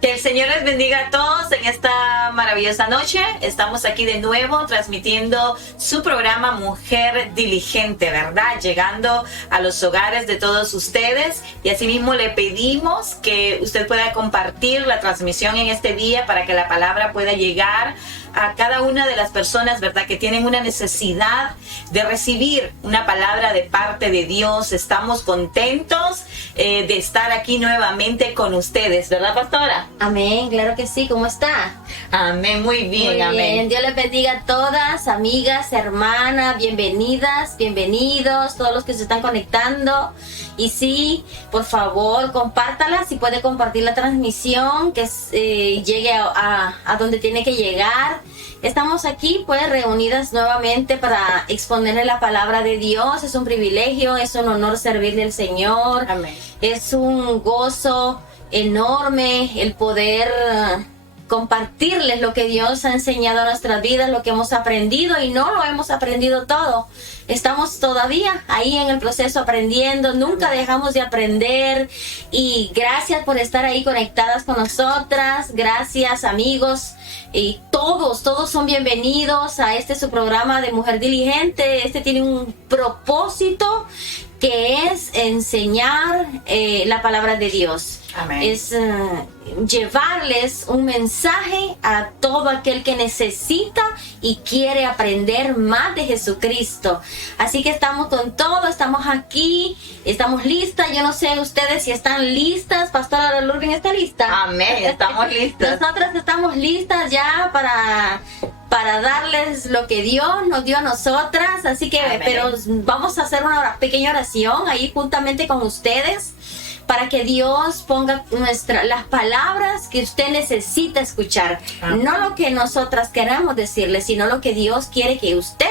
Que el Señor les bendiga a todos en esta maravillosa noche. Estamos aquí de nuevo transmitiendo su programa Mujer Diligente, ¿verdad? Llegando a los hogares de todos ustedes. Y asimismo le pedimos que usted pueda compartir la transmisión en este día para que la palabra pueda llegar a cada una de las personas, ¿verdad?, que tienen una necesidad de recibir una palabra de parte de Dios. Estamos contentos de estar aquí nuevamente con ustedes, ¿verdad, pastora? Amén, claro que sí. ¿Cómo está? Amén, muy bien, Muy amén. bien. Dios les bendiga a todas, amigas, hermanas, bienvenidas, bienvenidos, todos los que se están conectando. Y sí, por favor, compártala, si puede compartir la transmisión, que llegue a donde tiene que llegar. Estamos aquí pues reunidas nuevamente para exponerle la palabra de Dios. Es un privilegio, es un honor servirle al Señor. Amén. Es un gozo enorme el poder compartirles lo que Dios ha enseñado a nuestras vidas, lo que hemos aprendido, y no lo hemos aprendido todo. Estamos todavía ahí en el proceso aprendiendo, nunca dejamos de aprender, y gracias por estar ahí conectadas con nosotras. Gracias, amigos, y todos son bienvenidos a su programa de Mujer Diligente. Tiene un propósito que es enseñar la palabra de Dios. Amén. Es llevarles un mensaje a todo aquel que necesita y quiere aprender más de Jesucristo. Así que estamos con todo, estamos aquí, estamos listas. Yo no sé ustedes si están listas. Pastora Lurvin, ¿está lista? Amén, estamos listas. Nosotras estamos listas ya para darles lo que Dios nos dio a nosotras. Así que, Amén. pero vamos a hacer una pequeña oración ahí juntamente con ustedes, para que Dios ponga las palabras que usted necesita escuchar. Amén. No lo que nosotras queramos decirle, sino lo que Dios quiere que usted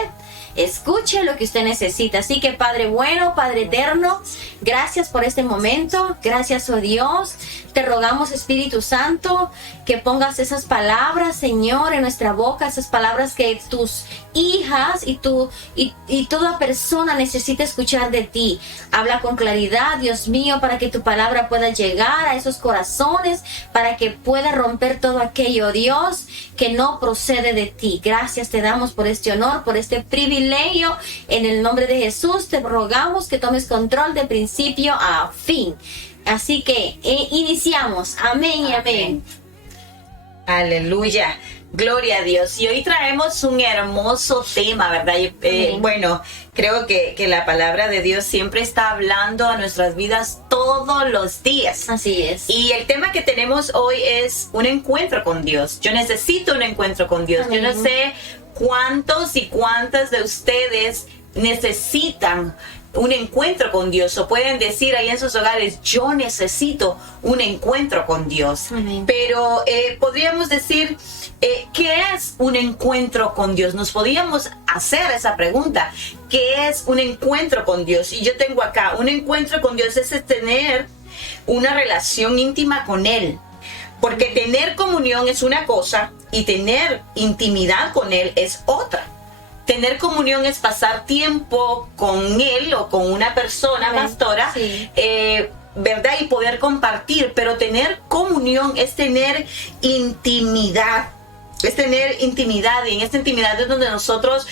escuche, lo que usted necesita. Así que, Padre bueno, Padre eterno, gracias por este momento. Gracias, oh Dios. Te rogamos, Espíritu Santo, que pongas esas palabras, Señor, en nuestra boca, esas palabras que tus hijas y toda persona necesita escuchar de ti. Habla con claridad, Dios mío, para que tu palabra pueda llegar a esos corazones, para que pueda romper todo aquello, Dios, que no procede de ti. Gracias te damos por este honor, por este privilegio. En el nombre de Jesús te rogamos que tomes control de principio a fin. Así que iniciamos. Amén y amén. Aleluya. Gloria a Dios. Y hoy traemos un hermoso tema, ¿verdad? Bueno, creo que la palabra de Dios siempre está hablando a nuestras vidas todos los días. Así es. Y el tema que tenemos hoy es un encuentro con Dios. Yo necesito un encuentro con Dios. Amén. Yo no sé cuántos y cuántas de ustedes necesitan un encuentro con Dios, o pueden decir ahí en sus hogares: yo necesito un encuentro con Dios. Amén. Pero podríamos decir, ¿qué es un encuentro con Dios? Nos podríamos hacer esa pregunta: ¿qué es un encuentro con Dios? Y yo tengo acá: un encuentro con Dios es tener una relación íntima con Él. Porque tener comunión es una cosa y tener intimidad con Él es otra. Tener comunión es pasar tiempo con Él o con una persona, Amén. pastora, Sí. ¿Verdad? Y poder compartir. Pero tener comunión es tener intimidad. Es tener intimidad, y en esta intimidad es donde nosotros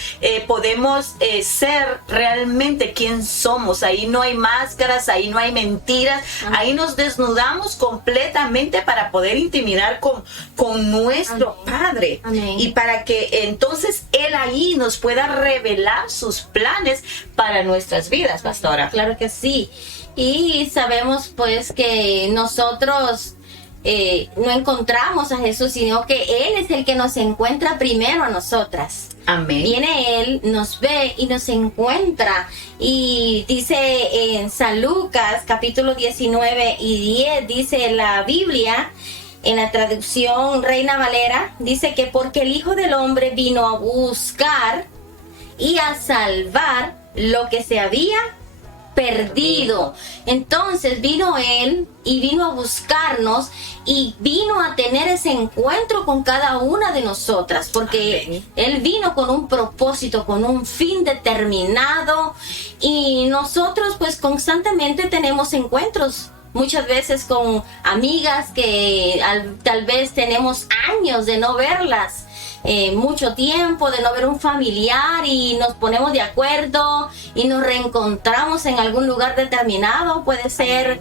podemos ser realmente quien somos. Ahí no hay máscaras, ahí no hay mentiras. Amén. Ahí nos desnudamos completamente para poder intimidar con nuestro Amén. Padre. Amén. Y para que entonces Él ahí nos pueda revelar sus planes para nuestras vidas, pastora. Claro que sí. Y sabemos pues que nosotros no encontramos a Jesús, sino que Él es el que nos encuentra primero a nosotras. Amén. Viene Él, nos ve y nos encuentra. Y dice en San Lucas capítulo 19 y 10, dice la Biblia, en la traducción Reina Valera, dice que porque el Hijo del Hombre vino a buscar y a salvar lo que se había perdido. Entonces vino Él y vino a buscarnos y vino a tener ese encuentro con cada una de nosotras, porque Amén. Él vino con un propósito, con un fin determinado, y nosotros pues constantemente tenemos encuentros muchas veces con amigas que tal vez tenemos años de no verlas, mucho tiempo de no ver un familiar, y nos ponemos de acuerdo y nos reencontramos en algún lugar determinado. Puede ser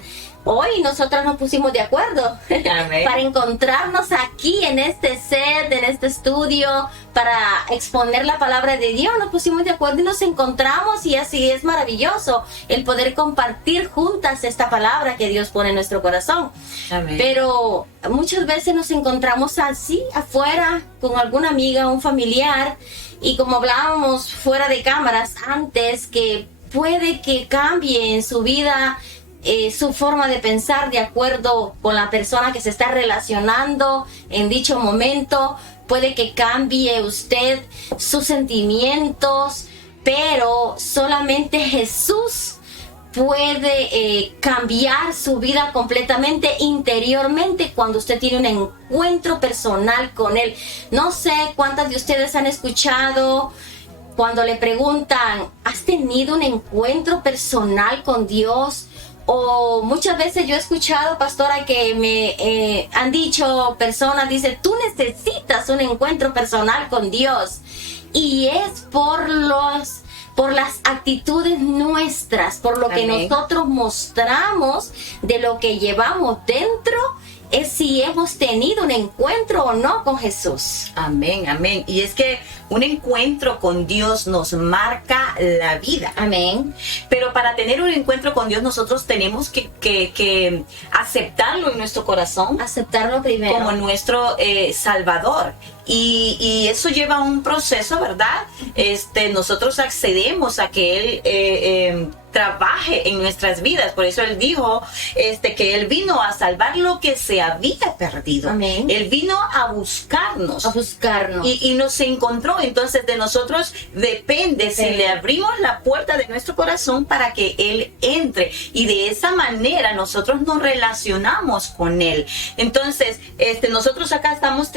hoy nosotras nos pusimos de acuerdo para encontrarnos aquí en este set, en este estudio, para exponer la palabra de Dios. Nos pusimos de acuerdo y nos encontramos, y así es maravilloso el poder compartir juntas esta palabra que Dios pone en nuestro corazón. Amén. Pero muchas veces nos encontramos así afuera con alguna amiga o un familiar, y como hablábamos fuera de cámaras antes, que puede que cambie en su vida su forma de pensar de acuerdo con la persona que se está relacionando en dicho momento. Puede que cambie usted sus sentimientos, pero solamente Jesús puede cambiar su vida completamente interiormente cuando usted tiene un encuentro personal con Él. No sé cuántas de ustedes han escuchado cuando le preguntan, ¿has tenido un encuentro personal con Dios? O muchas veces yo he escuchado, pastora, que me han dicho personas, dice, tú necesitas un encuentro personal con Dios. Y es por las actitudes nuestras, por lo Amén. que nosotros mostramos de lo que llevamos dentro, es si hemos tenido un encuentro o no con Jesús. Amén, amén. Y es que un encuentro con Dios nos marca la vida. Amén. Pero para tener un encuentro con Dios nosotros tenemos que aceptarlo en nuestro corazón Aceptarlo primero. como nuestro Salvador. Y eso lleva un proceso, ¿verdad? Nosotros accedemos a que Él trabaje en nuestras vidas. Por eso Él dijo que Él vino a salvar lo que se había perdido. Amén. Él vino a buscarnos. A buscarnos. Y nos encontró. Entonces de nosotros depende si le abrimos la puerta de nuestro corazón para que Él entre. Y de esa manera nosotros nos relacionamos con Él. Entonces, nosotros acá estamos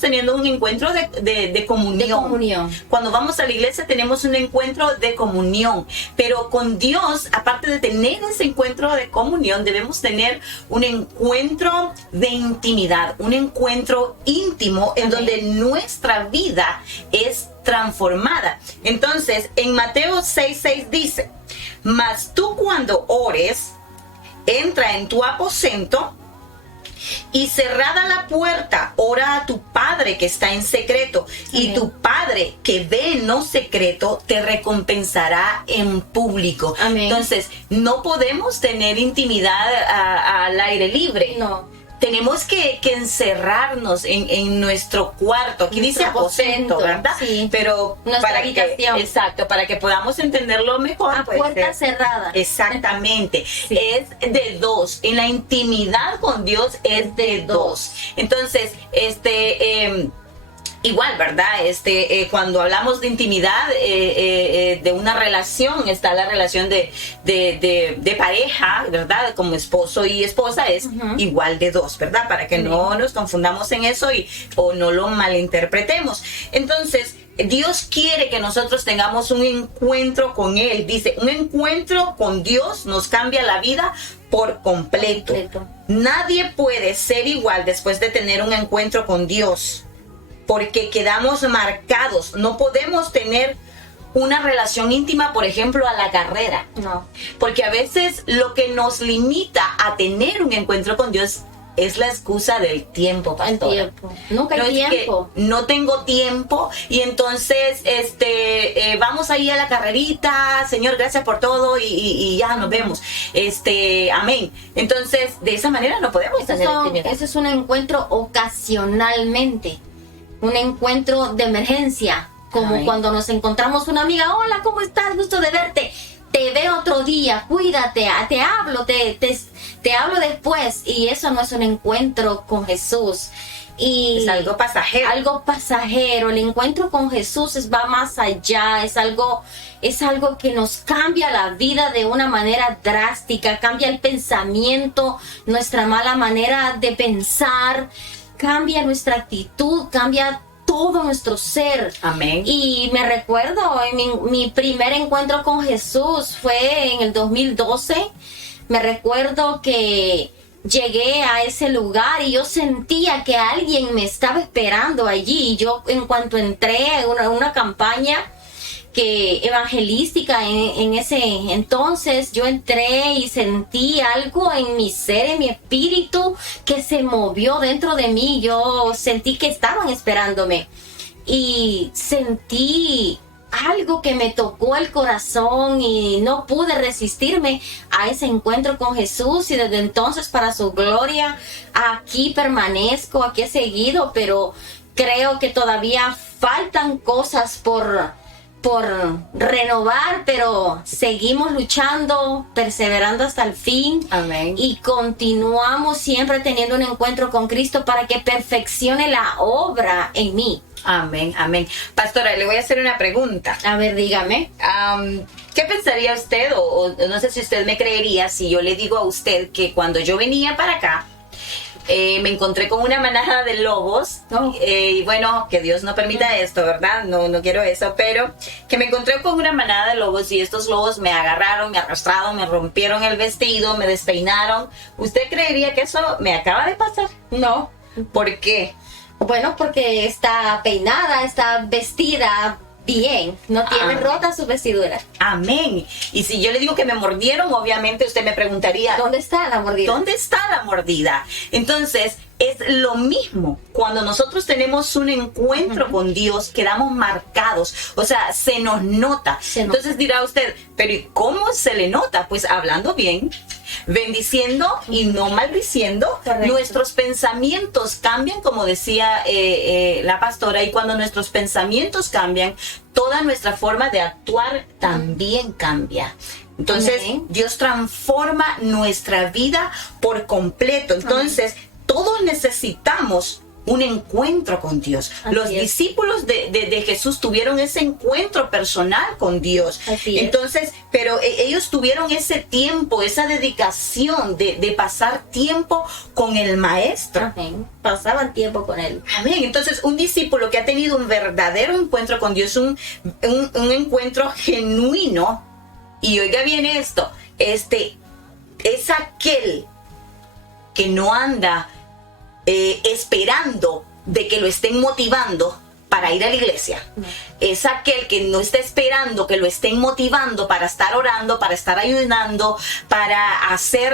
teniendo un encuentro de comunión. De comunión. Cuando vamos a la iglesia tenemos un encuentro de comunión. Pero con Dios, aparte de tener ese encuentro de comunión, debemos tener un encuentro de intimidad, un encuentro íntimo en donde nuestra vida es transformada. Entonces, en Mateo 6:6 dice, mas tú cuando ores, entra en tu aposento y cerrada la puerta, ora a tu Padre que está en secreto. Amén. Y tu Padre que ve en lo secreto te recompensará en público. Amén. Entonces, no podemos tener intimidad al aire libre. No. Tenemos que encerrarnos en nuestro cuarto. Aquí dice aposento, ¿verdad? Sí. Pero nuestra habitación. Exacto, para que podamos entenderlo mejor. A puerta cerrada. Exactamente. Sí. Es de dos. En la intimidad con Dios es de dos. Entonces, igual, ¿verdad? Cuando hablamos de intimidad, de una relación, está la relación de pareja, ¿verdad? Como esposo y esposa es igual de dos, ¿verdad? Para que no nos confundamos en eso o no lo malinterpretemos. Entonces, Dios quiere que nosotros tengamos un encuentro con Él. Dice, un encuentro con Dios nos cambia la vida por completo. Nadie puede ser igual después de tener un encuentro con Dios, porque quedamos marcados. No podemos tener una relación íntima, por ejemplo, a la carrera. No. Porque a veces lo que nos limita a tener un encuentro con Dios es la excusa del tiempo, pastora. El tiempo. Nunca hay tiempo. No tengo tiempo y entonces vamos ahí a la carrerita, Señor, gracias por todo y ya nos vemos. Amén. Entonces, de esa manera no podemos tener intimidad. Ese es un encuentro ocasionalmente. Un encuentro de emergencia, como Ay. cuando nos encontramos una amiga, hola, ¿cómo estás? Gusto de verte. Te veo otro día, cuídate, te hablo, te hablo después. Y eso no es un encuentro con Jesús. Y es algo pasajero. Algo pasajero. El encuentro con Jesús va más allá, es algo que nos cambia la vida de una manera drástica, cambia el pensamiento, nuestra mala manera de pensar, cambia nuestra actitud, cambia todo nuestro ser. Amén. Y me recuerdo, mi primer encuentro con Jesús fue en el 2012. Me recuerdo que llegué a ese lugar y yo sentía que alguien me estaba esperando allí. Y yo, en cuanto entré a una campaña evangelística en ese entonces, yo entré y sentí algo en mi ser, en mi espíritu, que se movió dentro de mí. Yo sentí que estaban esperándome y sentí algo que me tocó el corazón y no pude resistirme a ese encuentro con Jesús, y desde entonces, para su gloria, aquí permanezco, aquí he seguido, pero creo que todavía faltan cosas por renovar, pero seguimos luchando, perseverando hasta el fin. Amén. Y continuamos siempre teniendo un encuentro con Cristo para que perfeccione la obra en mí. Amén, amén. Pastora, le voy a hacer una pregunta. A ver, dígame. ¿Qué pensaría usted, o no sé si usted me creería, si yo le digo a usted que cuando yo venía para acá, me encontré con una manada de lobos? Y bueno, que Dios no permita esto, ¿verdad? No quiero eso, pero que me encontré con una manada de lobos, y estos lobos me agarraron, me arrastraron, me rompieron el vestido, me despeinaron. ¿Usted creería que eso me acaba de pasar? No. ¿Por qué? Bueno, porque está peinada, está vestida bien, no tiene rota su vestidura. Amén. Y si yo le digo que me mordieron, obviamente usted me preguntaría, ¿dónde está la mordida? ¿dónde está la mordida? Entonces, es lo mismo. Cuando nosotros tenemos un encuentro con Dios, quedamos marcados. O sea, se nos nota. Entonces dirá usted, pero ¿y cómo se le nota? Pues hablando bien, bendiciendo y no maldiciendo. Correcto. Nuestros pensamientos cambian, como decía la pastora, y cuando nuestros pensamientos cambian, toda nuestra forma de actuar también cambia. Entonces, Amén. Dios transforma nuestra vida por completo. Entonces, todos necesitamos un encuentro con Dios. Así Los es. discípulos de Jesús tuvieron ese encuentro personal con Dios. Así es. Entonces, pero ellos tuvieron ese tiempo, esa dedicación de pasar tiempo con el Maestro. Amén. Pasaban tiempo con él. Amén. Entonces, un discípulo que ha tenido un verdadero encuentro con Dios, un encuentro genuino, y oiga bien esto, es aquel que no anda esperando de que lo estén motivando para ir a la iglesia. No. Es aquel que no está esperando que lo estén motivando para estar orando, para estar ayunando, para hacer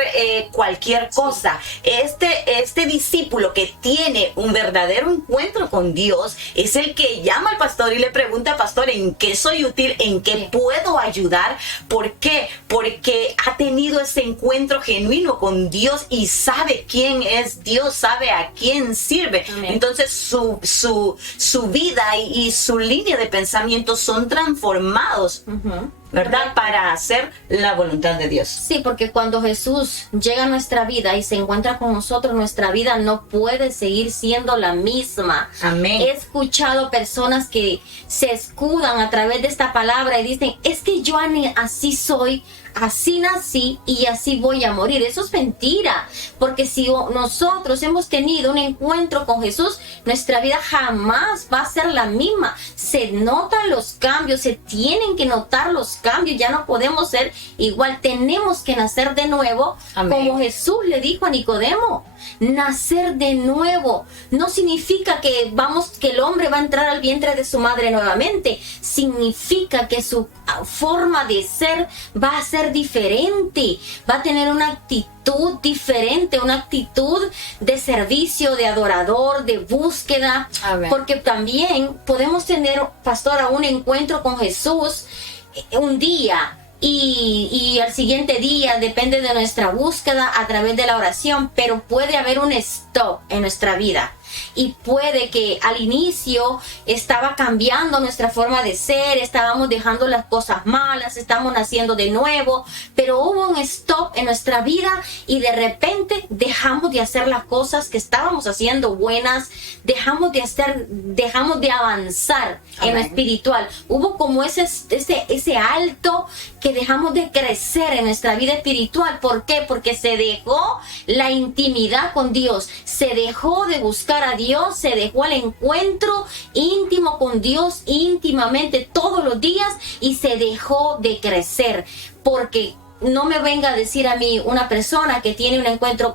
cualquier cosa. Este discípulo que tiene un verdadero encuentro con Dios es el que llama al pastor y le pregunta: pastor, ¿en qué soy útil? ¿En qué puedo ayudar? ¿Por qué? Porque ha tenido ese encuentro genuino con Dios y sabe quién es Dios, sabe a quién sirve. Amén. Entonces su vida y su línea de pensamiento son transformados, ¿verdad? Para hacer la voluntad de Dios. Sí, porque cuando Jesús llega a nuestra vida y se encuentra con nosotros, nuestra vida no puede seguir siendo la misma. Amén. He escuchado personas que se escudan a través de esta palabra y dicen: es que yo así soy, así nací y así voy a morir. Eso es mentira, porque si nosotros hemos tenido un encuentro con Jesús, nuestra vida jamás va a ser la misma. Se notan los cambios, se tienen que notar los cambios, ya no podemos ser igual, tenemos que nacer de nuevo. Amén. Como Jesús le dijo a Nicodemo, nacer de nuevo no significa que el hombre va a entrar al vientre de su madre nuevamente. Significa que su forma de ser va a ser diferente, va a tener una actitud diferente, una actitud de servicio, de adorador, de búsqueda. Amén. Porque también podemos tener, pastora, un encuentro con Jesús un día y al siguiente día, depende de nuestra búsqueda a través de la oración, pero puede haber un stop en nuestra vida. Y puede que al inicio estaba cambiando nuestra forma de ser, estábamos dejando las cosas malas, estamos naciendo de nuevo, pero hubo un stop en nuestra vida y de repente dejamos de hacer las cosas que estábamos haciendo buenas, dejamos de avanzar. Amén. En lo espiritual. Hubo como ese alto que dejamos de crecer en nuestra vida espiritual. ¿Por qué? Porque se dejó la intimidad con Dios, se dejó de buscar a Dios, se dejó el encuentro íntimo con Dios íntimamente todos los días y se dejó de crecer. Porque no me venga a decir a mí una persona que tiene un encuentro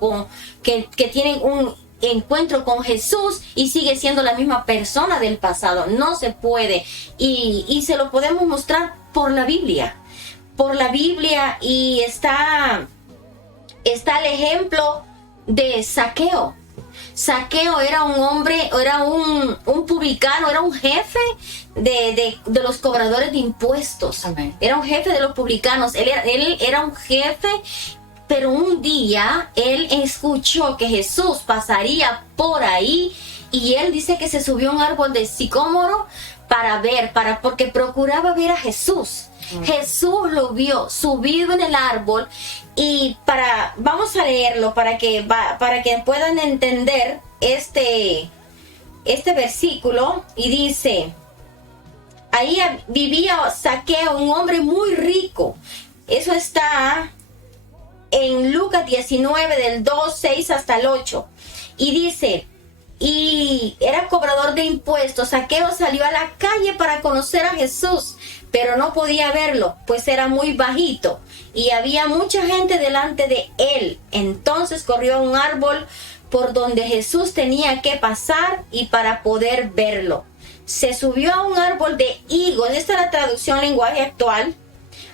que tiene un encuentro con Jesús y sigue siendo la misma persona del pasado. No se puede. Y se lo podemos mostrar por la Biblia. Por la Biblia, y está el ejemplo de Zaqueo. Zaqueo era un hombre, era un publicano, era un jefe de los cobradores de impuestos. Amén. Era un jefe de los publicanos. Él era un jefe, pero un día él escuchó que Jesús pasaría por ahí y él dice que se subió a un árbol de sicómoro porque procuraba ver a Jesús. Jesús lo vio subido en el árbol y vamos a leerlo para que puedan entender este versículo. Y dice, ahí vivía Zaqueo, un hombre muy rico. Eso está en Lucas 19 del 2:6 hasta el 8. Y dice, y era cobrador de impuestos. Zaqueo salió a la calle para conocer a Jesús, pero no podía verlo, pues era muy bajito y había mucha gente delante de él. Entonces corrió a un árbol por donde Jesús tenía que pasar y para poder verlo. Se subió a un árbol de higos. Esta es la traducción lenguaje actual.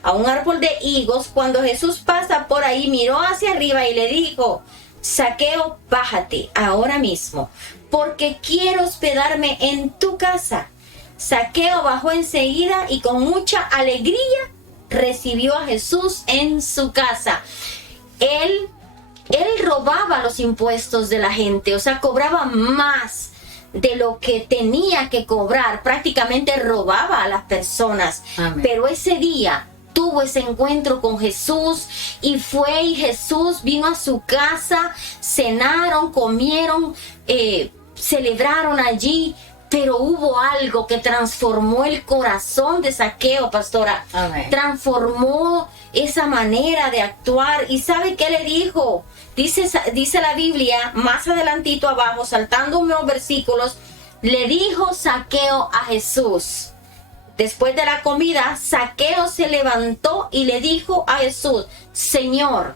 A un árbol de higos. Cuando Jesús pasa por ahí, miró hacia arriba y le dijo, Zaqueo, bájate ahora mismo, porque quiero hospedarme en tu casa. Zaqueo bajó enseguida y con mucha alegría recibió a Jesús en su casa. Él robaba los impuestos de la gente, o sea, cobraba más de lo que tenía que cobrar. Prácticamente robaba a las personas. Amén. Pero ese día tuvo ese encuentro con Jesús y Jesús vino a su casa, cenaron, comieron, celebraron allí. Pero hubo algo que transformó el corazón de Zaqueo, pastora. Amén. Transformó esa manera de actuar. ¿Y sabe qué le dijo? Dice la Biblia, más adelantito abajo, saltando unos versículos, le dijo Zaqueo a Jesús. Después de la comida, Zaqueo se levantó y le dijo a Jesús, Señor,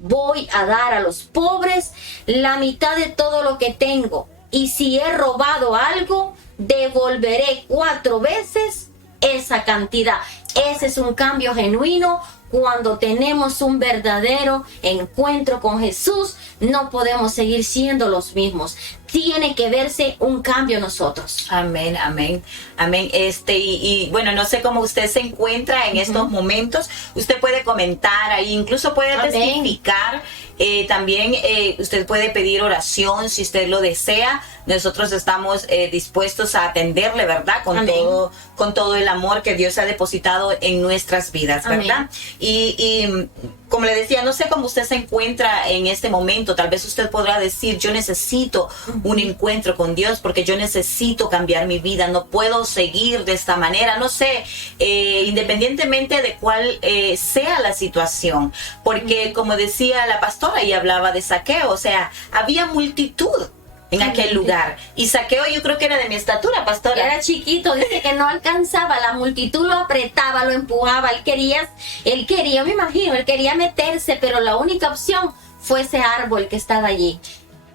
voy a dar a los pobres la mitad de todo lo que tengo. Y si he robado algo, devolveré 4 veces esa cantidad. Ese es un cambio genuino. Cuando tenemos un verdadero encuentro con Jesús, no podemos seguir siendo los mismos. Tiene que verse un cambio en nosotros. Amén, amén, amén. Y bueno, no sé cómo usted se encuentra en estos momentos. Usted puede comentar ahí, incluso puede testificar. También usted puede pedir oración si usted lo desea. Nosotros estamos dispuestos a atenderle, ¿verdad? Con todo el amor que Dios ha depositado en nuestras vidas, ¿verdad? Amén. Y como le decía, no sé cómo usted se encuentra en este momento. Tal vez usted podrá decir, yo necesito un encuentro con Dios porque yo necesito cambiar mi vida. No puedo seguir de esta manera. No sé, independientemente de cuál sea la situación. Porque como decía la pastora y hablaba de Zaqueo, o sea, había multitud en aquel lugar. Y Zaqueo yo creo que era de mi estatura, pastora. Era chiquito, dice que no alcanzaba, la multitud lo apretaba, lo empujaba, él quería, me imagino, él quería meterse, pero la única opción fue ese árbol que estaba allí.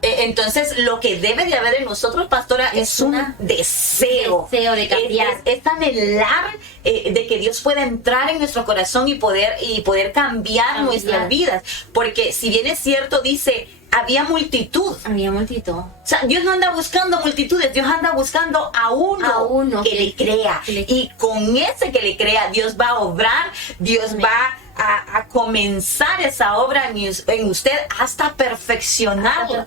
Entonces, lo que debe de haber en nosotros, pastora, es un deseo de cambiar. Es anhelar de que Dios pueda entrar en nuestro corazón y poder cambiar nuestras vidas. Porque si bien es cierto, dice, había multitud. Había multitud. O sea, Dios no anda buscando multitudes, Dios anda buscando a uno que le crea. Y con ese que le crea, Dios va a obrar, Dios va a comenzar esa obra en usted hasta perfeccionarla.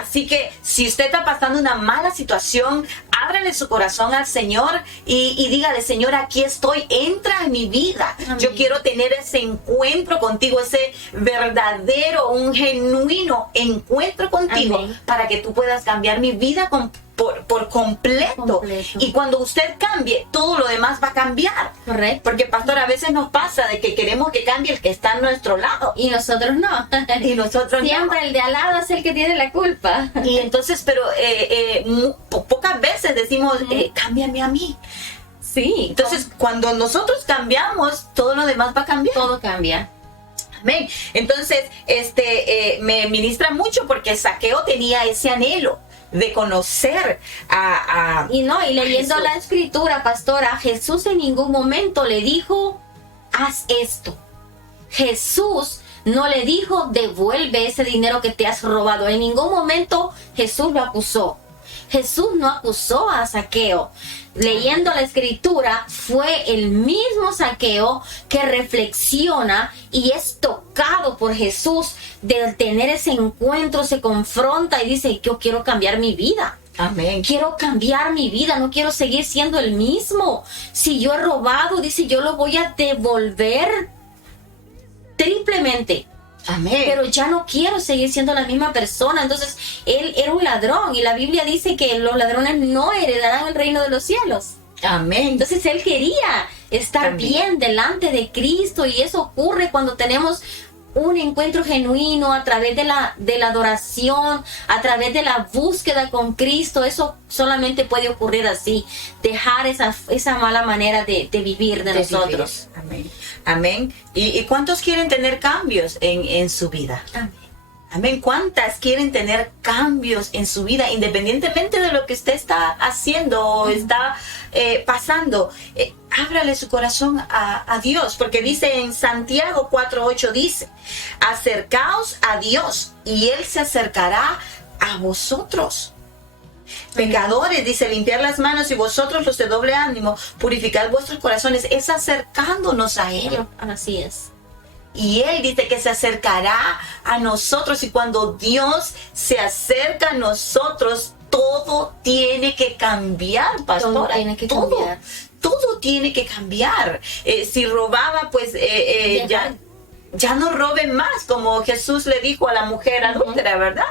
Así que si usted está pasando una mala situación, ábrele su corazón al Señor y dígale, Señor, aquí estoy, entra en mi vida. Amén. Yo quiero tener ese encuentro contigo, ese verdadero, un genuino encuentro contigo. Amén. Para que tú puedas cambiar mi vida por completo. Y cuando usted cambie, todo lo demás va a cambiar. Correcto. Porque, pastor, a veces nos pasa de que queremos que cambie el que está a nuestro lado. Y nosotros no. Y nosotros siempre no. El de al lado es el que tiene la culpa. Y entonces, pero pocas veces decimos, cámbiame a mí. Sí. Entonces, cuando nosotros cambiamos, todo lo demás va a cambiar. Todo cambia. Amén. Entonces, me ministra mucho porque Zaqueo tenía ese anhelo de conocer y leyendo Jesús. la escritura, pastora, Jesús en ningún momento le dijo, haz esto. Jesús no le dijo, devuelve ese dinero que te has robado. En ningún momento Jesús lo acusó. Jesús no acusó a Zaqueo. Leyendo la escritura, fue el mismo Zaqueo que reflexiona y es tocado por Jesús. De tener ese encuentro, se confronta y dice, yo quiero cambiar mi vida. Amén. Quiero cambiar mi vida, no quiero seguir siendo el mismo. Si yo he robado, dice, yo lo voy a devolver triplemente. Amén. Pero ya no quiero seguir siendo la misma persona. Entonces, él era un ladrón y la Biblia dice que los ladrones no heredarán el reino de los cielos. Amén. Entonces, él quería estar bien delante de Cristo, y eso ocurre cuando tenemos un encuentro genuino a través de la adoración, a través de la búsqueda con Cristo. Eso solamente puede ocurrir así, dejar esa mala manera de vivir de nosotros. Vivir. Amén. Amén. ¿Y cuántos quieren tener cambios en su vida? Amén. Amén. ¿Cuántas quieren tener cambios en su vida, independientemente de lo que usted está haciendo o está pasando? Ábrale su corazón a Dios, porque dice en Santiago 4:8, dice, acercaos a Dios y Él se acercará a vosotros. Pecadores, dice, limpiar las manos, y vosotros los de doble ánimo, purificad vuestros corazones. Es acercándonos a Él. Así es. Y Él dice que se acercará a nosotros, y cuando Dios se acerca a nosotros, todo tiene que cambiar, pastora. Todo tiene que cambiar. Todo tiene que cambiar. Si robaba, pues ya no robe más, como Jesús le dijo a la mujer adúltera, ¿verdad?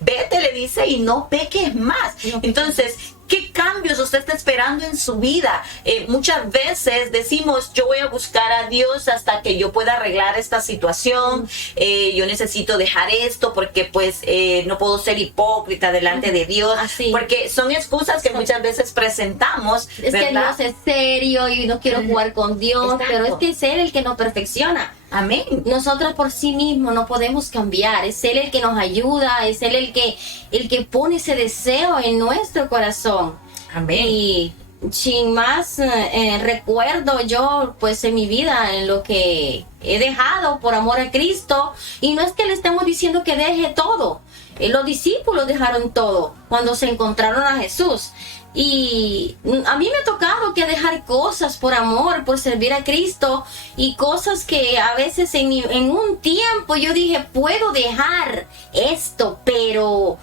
Vete, le dice, y no peques más. Entonces, ¿qué cambios usted está esperando en su vida? Muchas veces decimos, yo voy a buscar a Dios hasta que yo pueda arreglar esta situación. Yo necesito dejar esto porque pues no puedo ser hipócrita delante de Dios. Así. Porque son excusas que muchas veces presentamos, Es ¿verdad? que Dios es serio y no quiero jugar con Dios. Exacto. Pero es que es Él el que nos perfecciona. Amén. Nosotros por sí mismos no podemos cambiar. Es Él el que nos ayuda, es Él el que pone ese deseo en nuestro corazón. Amén. Y sin más recuerdo yo pues en mi vida en lo que he dejado por amor a Cristo. Y no es que le estemos diciendo que deje todo. Los discípulos dejaron todo cuando se encontraron a Jesús. Y a mí me ha tocado que dejar cosas por amor, por servir a Cristo, y cosas que a veces en un tiempo yo dije, puedo dejar esto, pero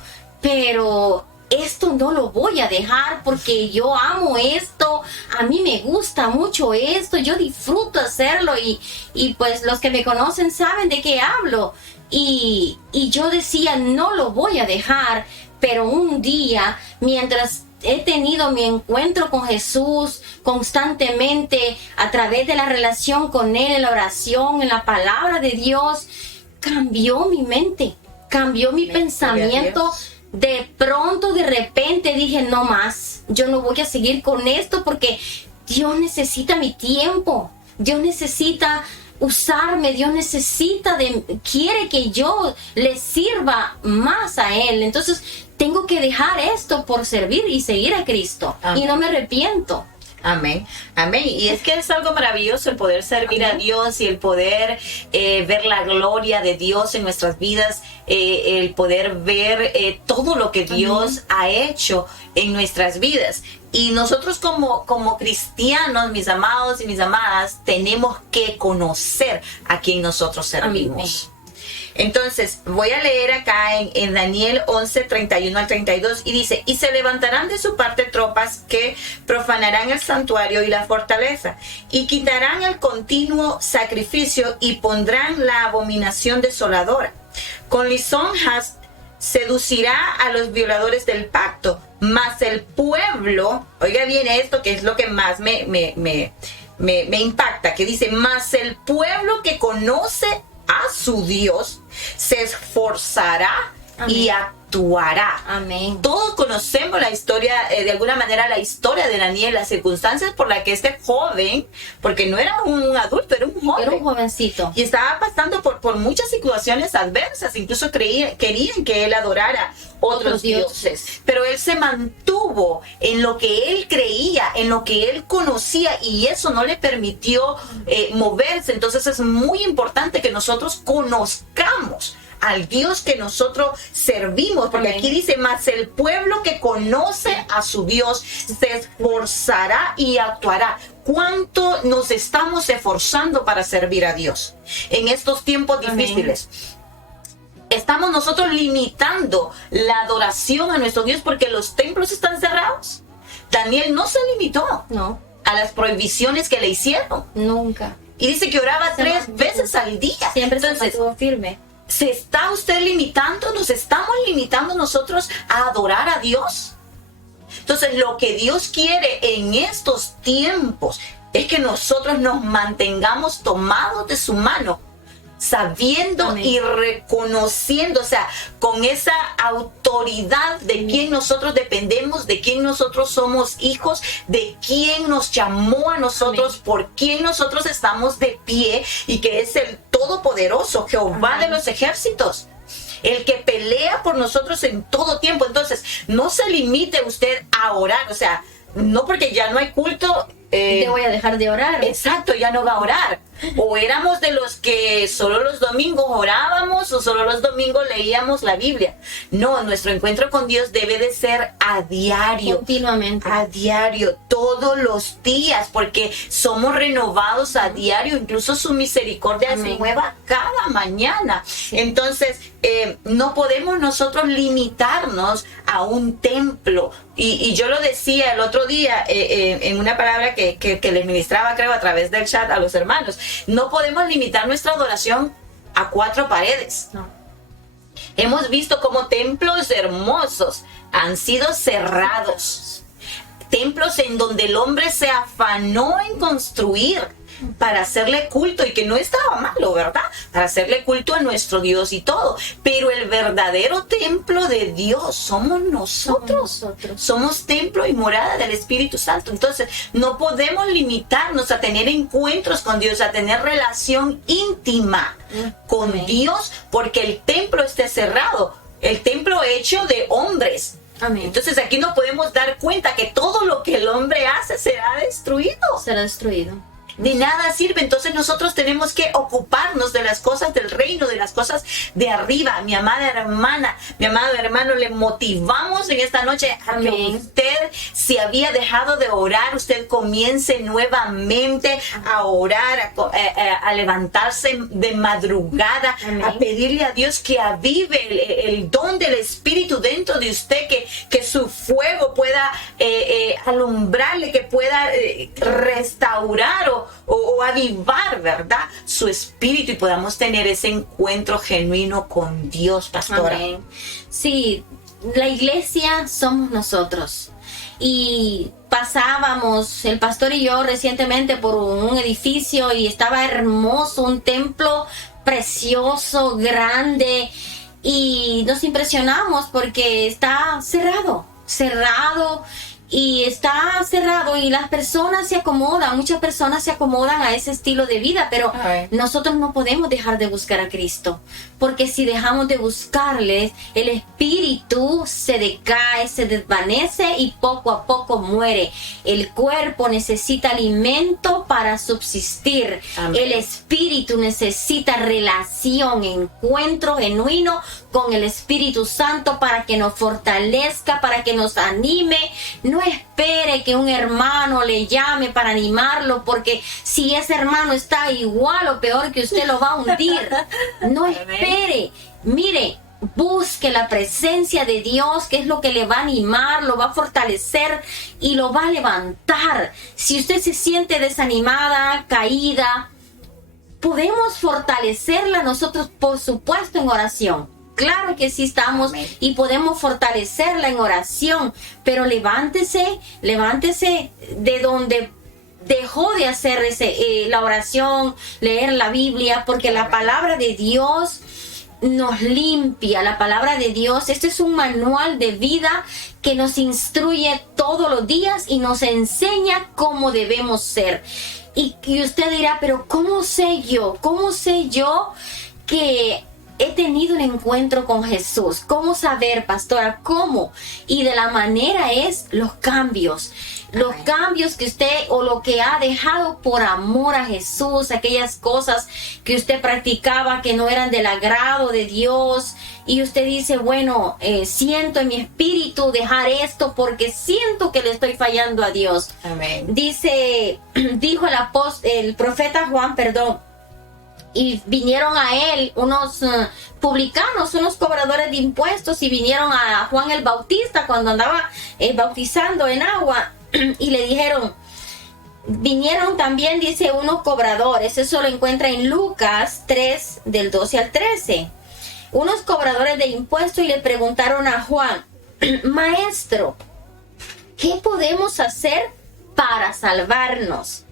esto no lo voy a dejar porque yo amo esto, a mí me gusta mucho esto, yo disfruto hacerlo, y pues los que me conocen saben de qué hablo. Y yo decía, no lo voy a dejar, pero un día, mientras he tenido mi encuentro con Jesús constantemente a través de la relación con Él, en la oración, en la palabra de Dios, cambió mi mente, cambió mi pensamiento. De pronto, de repente dije, no más, yo no voy a seguir con esto porque Dios necesita mi tiempo, Dios necesita usarme, Dios quiere que yo le sirva más a Él. Entonces tengo que dejar esto por servir y seguir a Cristo. Amén. Y no me arrepiento. Amén, amén. Y es que es algo maravilloso el poder servir a Dios y el poder ver la gloria de Dios en nuestras vidas, el poder ver todo lo que Dios ha hecho en nuestras vidas. Y nosotros como cristianos, mis amados y mis amadas, tenemos que conocer a quien nosotros servimos. Amén. Entonces, voy a leer acá en Daniel 11, 31 al 32, y dice, y se levantarán de su parte tropas que profanarán el santuario y la fortaleza, y quitarán el continuo sacrificio y pondrán la abominación desoladora. Con lisonjas seducirá a los violadores del pacto, mas el pueblo, oiga bien esto que es lo que más me impacta, que dice, mas el pueblo que conoce a su Dios se esforzará y actuará. Amén. Todos conocemos la historia, de alguna manera la historia de Daniel, las circunstancias por las que este joven, porque no era un adulto, era un joven. Era un jovencito. Y estaba pasando por muchas situaciones adversas, incluso querían que él adorara otros dioses. Pero él se mantuvo en lo que él creía, en lo que él conocía, y eso no le permitió moverse. Entonces es muy importante que nosotros conozcamos al Dios que nosotros servimos, porque Amén. aquí dice, mas el pueblo que conoce a su Dios se esforzará y actuará. ¿Cuánto nos estamos esforzando para servir a Dios en estos tiempos difíciles? Estamos nosotros limitando la adoración a nuestro Dios porque los templos están cerrados. Daniel no se limitó No, a las prohibiciones que le hicieron. nunca. Y dice que oraba 3 veces al día. Siempre se Entonces, mantuvo firme. ¿se está usted limitando? ¿Nos estamos limitando nosotros a adorar a Dios? Entonces, lo que Dios quiere en estos tiempos es que nosotros nos mantengamos tomados de su mano, sabiendo Amén. y reconociendo, o sea, con esa autoridad de quién nosotros dependemos, de quién nosotros somos hijos, de quién nos llamó a nosotros, Amén. por quién nosotros estamos de pie, y que es el Todopoderoso, Jehová Amén. de los ejércitos, el que pelea por nosotros en todo tiempo. Entonces, no se limite usted a orar, o sea, no porque ya no hay culto, Te voy a dejar de orar. exacto, ya no va a orar. O éramos de los que solo los domingos orábamos, o solo los domingos leíamos la Biblia. No, nuestro encuentro con Dios debe de ser a diario. Continuamente. A diario, todos los días, porque somos renovados a diario. Incluso su misericordia se Amén. nueva cada mañana. Entonces, no podemos nosotros limitarnos a un templo. Y yo lo decía el otro día en una palabra que les ministraba, creo, a través del chat a los hermanos. No podemos limitar nuestra adoración a 4 paredes. No. Hemos visto cómo templos hermosos han sido cerrados. Templos en donde el hombre se afanó en construir para hacerle culto, y que no estaba malo, ¿verdad? Para hacerle culto a nuestro Dios y todo. Pero el verdadero templo de Dios somos nosotros. Somos templo y morada del Espíritu Santo. Entonces, no podemos limitarnos a tener encuentros con Dios, a tener relación íntima con Amén. Dios, porque el templo esté cerrado. El templo hecho de hombres. Amén. Entonces aquí nos podemos dar cuenta que todo lo que el hombre hace será destruido. Será destruido. De nada sirve. Entonces nosotros tenemos que ocuparnos de las cosas del reino, de las cosas de arriba. Mi amada hermana, mi amado hermano, le motivamos en esta noche a que Amén. usted, si había dejado de orar, usted comience nuevamente a orar, a levantarse de madrugada, Amén. a pedirle a Dios que avive el don del Espíritu dentro de usted, que su fuego pueda alumbrarle, que pueda restaurar o avivar, ¿verdad?, su espíritu, y podamos tener ese encuentro genuino con Dios, pastora. Amén. Sí, la iglesia somos nosotros. Y pasábamos, el pastor y yo, recientemente por un edificio, y estaba hermoso, un templo precioso, grande, y nos impresionamos porque está cerrado, y está cerrado, y las personas se acomodan, muchas personas se acomodan a ese estilo de vida, pero Ay. nosotros no podemos dejar de buscar a Cristo, porque si dejamos de buscarle, el espíritu se decae, se desvanece y poco a poco muere. El cuerpo necesita alimento para subsistir. Amén. El espíritu necesita relación, encuentro genuino con el Espíritu Santo para que nos fortalezca, para que nos anime. No espere que un hermano le llame para animarlo, porque si ese hermano está igual o peor que usted, lo va a hundir. No espere. Mire, busque la presencia de Dios, que es lo que le va a animar, lo va a fortalecer y lo va a levantar. Si usted se siente desanimada, caída, podemos fortalecerla nosotros, por supuesto, en oración. Claro que sí estamos. Amén. Y podemos fortalecerla en oración, pero levántese de donde dejó de hacer la oración, leer la Biblia, porque la palabra de Dios nos limpia. La palabra de Dios, este es un manual de vida que nos instruye todos los días y nos enseña cómo debemos ser. Y usted dirá, pero ¿cómo sé yo? ¿Cómo sé yo que he tenido un encuentro con Jesús? ¿Cómo saber, pastora? ¿Cómo? Y de la manera es los cambios. Los cambios que usted o lo que ha dejado por amor a Jesús, aquellas cosas que usted practicaba que no eran del agrado de Dios, y usted dice, bueno, siento en mi espíritu dejar esto porque siento que le estoy fallando a Dios. Amén. Dijo el profeta Juan, y vinieron a él unos publicanos, unos cobradores de impuestos, y vinieron a Juan el Bautista cuando andaba bautizando en agua, y le dijeron, vinieron también, dice, unos cobradores. Eso lo encuentra en Lucas 3, del 12 al 13. Unos cobradores de impuestos, y le preguntaron a Juan, maestro, ¿qué podemos hacer para salvarnos?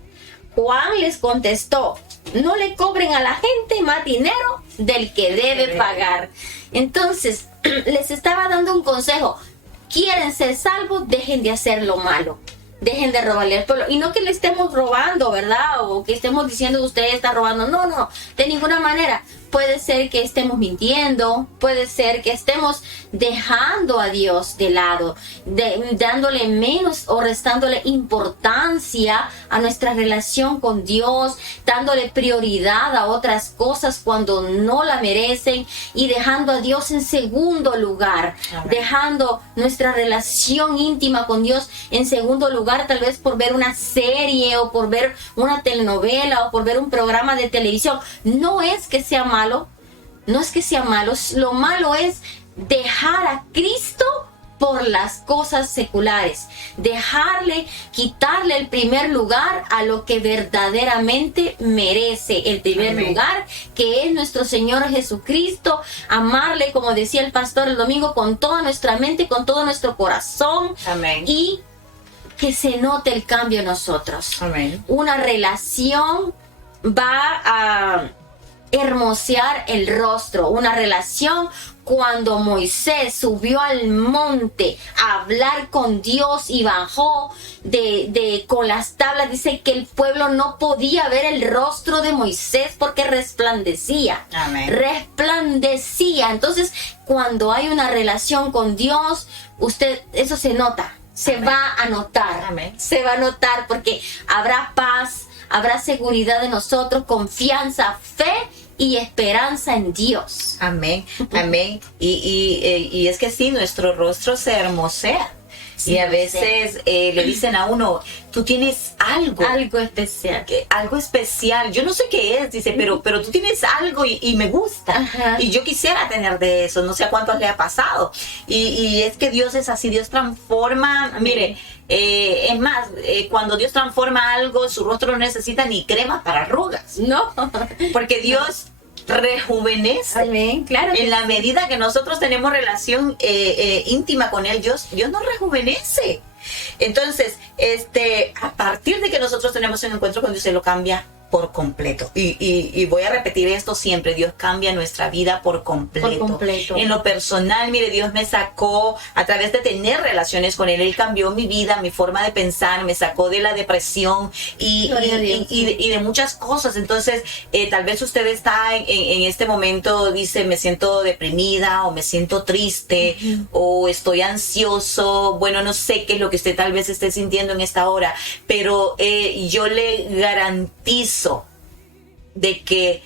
Juan les contestó, no le cobren a la gente más dinero del que debe pagar. Entonces, les estaba dando un consejo. Quieren ser salvos, dejen de hacer lo malo. Dejen de robarle al pueblo. Y no que le estemos robando, ¿verdad? O que estemos diciendo que usted está robando. No, de ninguna manera. Puede ser que estemos mintiendo, puede ser que estemos dejando a Dios de lado, dándole menos o restándole importancia a nuestra relación con Dios, dándole prioridad a otras cosas cuando no la merecen, y dejando a Dios en segundo lugar. Amén. Dejando nuestra relación íntima con Dios en segundo lugar, tal vez por ver una serie o por ver una telenovela o por ver un programa de televisión. No es que sea malo, no es que sea malo, lo malo es dejar a Cristo por las cosas seculares, quitarle el primer lugar a lo que verdaderamente merece el primer Amén. Lugar, que es nuestro Señor Jesucristo, amarle, como decía el pastor el domingo, con toda nuestra mente, con todo nuestro corazón. Amén. Y que se note el cambio en nosotros. Amén. Una relación va a hermosear el rostro. Una relación, cuando Moisés subió al monte a hablar con Dios y bajó con las tablas, dice que el pueblo no podía ver el rostro de Moisés porque resplandecía. Amén. Resplandecía. Entonces, cuando hay una relación con Dios, eso se nota. Se Amén. Va a notar. Amén. Se va a notar porque habrá paz, habrá seguridad de nosotros, confianza, fe y esperanza en Dios. Amén, amén. Y es que sí, nuestro rostro se hermosea. Sí, y a veces le dicen a uno, tú tienes algo especial. Algo especial. Yo no sé qué es, dice, pero tú tienes algo y me gusta. Ajá. Y yo quisiera tener de eso. No sé a cuántos le ha pasado. Y es que Dios es así. Dios transforma. Mire, es más, cuando Dios transforma algo, su rostro no necesita ni crema para arrugas. No. Porque Dios rejuvenece. Amén, claro. En la medida que nosotros tenemos relación íntima con Él, Dios nos rejuvenece. Entonces, a partir de que nosotros tenemos un encuentro con Dios, se lo cambia por completo. Y voy a repetir esto siempre: Dios cambia nuestra vida por completo. Por completo. En lo personal, mire, Dios me sacó a través de tener relaciones con Él. Él cambió mi vida, mi forma de pensar, me sacó de la depresión y de muchas cosas. Entonces, tal vez usted está en este momento, dice, me siento deprimida o me siento triste, uh-huh, o estoy ansioso. Bueno, no sé qué es lo que usted tal vez esté sintiendo en esta hora, pero yo le garantizo de que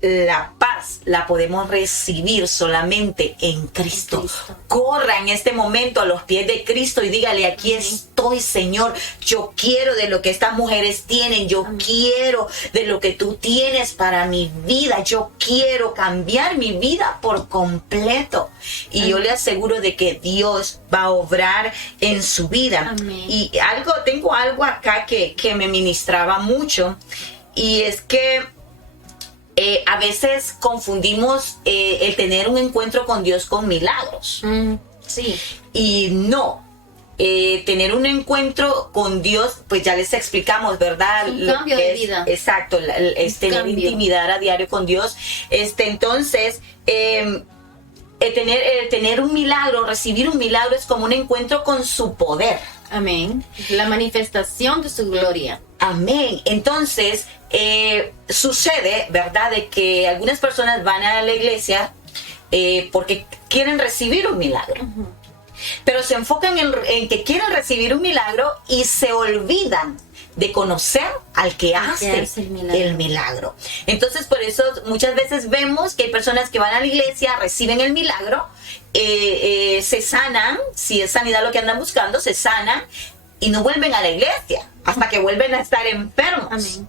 la paz la podemos recibir solamente en Cristo. Corra en este momento a los pies de Cristo y dígale: aquí estoy, Señor, yo quiero de lo que estas mujeres tienen, yo quiero de lo que tú tienes para mi vida, yo quiero cambiar mi vida por completo. Y yo le aseguro de que Dios va a obrar en su vida. Amén. Y tengo algo acá que me ministraba mucho, y es que a veces confundimos el tener un encuentro con Dios con milagros. Sí. Y no. tener un encuentro con Dios, pues ya les explicamos, ¿verdad? Un cambio de vida. Exacto, es tener cambio. intimidad a diario con Dios. Entonces, tener un milagro, recibir un milagro es como un encuentro con su poder. Amén. La manifestación de su gloria. Amén. Entonces, sucede, ¿verdad?, de que algunas personas van a la iglesia porque quieren recibir un milagro. Uh-huh. Pero se enfocan en que quieren recibir un milagro y se olvidan de conocer al que hace el milagro. Entonces, por eso muchas veces vemos que hay personas que van a la iglesia, reciben el milagro, se sanan, si es sanidad lo que andan buscando, se sanan y no vuelven a la iglesia hasta que vuelven a estar enfermos. Amén.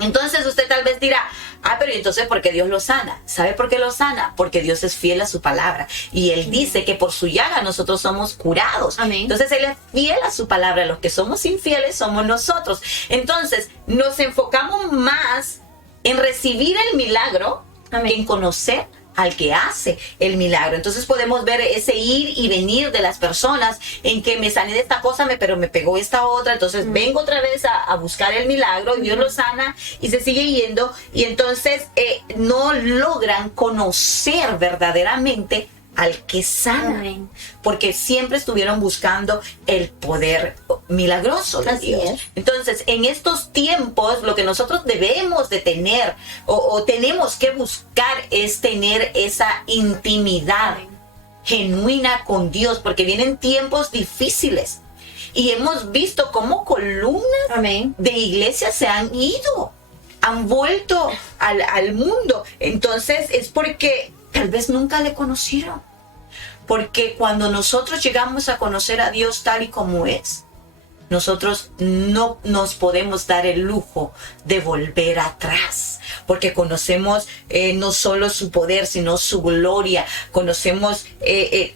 Entonces usted tal vez dirá, pero entonces ¿por qué Dios lo sana? ¿Sabe por qué lo sana? Porque Dios es fiel a su palabra. Y Él dice que por su llaga nosotros somos curados. Amén. Entonces Él es fiel a su palabra. Los que somos infieles somos nosotros. Entonces nos enfocamos más en recibir el milagro que en conocer al que hace el milagro. Entonces podemos ver ese ir y venir de las personas en que me sané de esta cosa, pero me pegó esta otra, entonces vengo otra vez a buscar el milagro y Dios lo sana y se sigue yendo, y entonces no logran conocer verdaderamente al que sana. Amén. Porque siempre estuvieron buscando el poder milagroso de Así Dios. es. Entonces, en estos tiempos, lo que nosotros debemos de tener o tenemos que buscar es tener esa intimidad genuina con Dios, porque vienen tiempos difíciles. Y hemos visto cómo columnas Amén. de iglesias se han ido, han vuelto al mundo. Entonces, es porque tal vez nunca le conocieron. Porque cuando nosotros llegamos a conocer a Dios tal y como es, nosotros no nos podemos dar el lujo de volver atrás. Porque conocemos no solo su poder, sino su gloria. Conocemos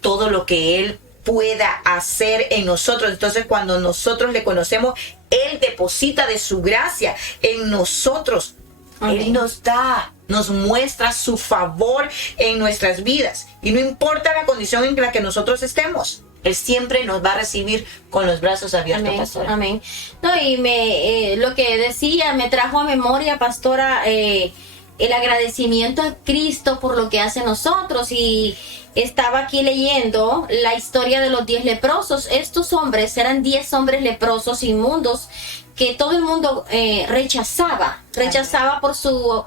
todo lo que Él pueda hacer en nosotros. Entonces, cuando nosotros le conocemos, Él deposita de su gracia en nosotros. Amén. Él nos da, nos muestra su favor en nuestras vidas. Y no importa la condición en la que nosotros estemos, Él siempre nos va a recibir con los brazos abiertos, Amén. pastora. Amén. No, y lo que decía me trajo a memoria, pastora, el agradecimiento a Cristo por lo que hace nosotros. Y estaba aquí leyendo la historia de los 10 leprosos. Estos hombres eran 10 hombres leprosos inmundos que todo el mundo rechazaba por su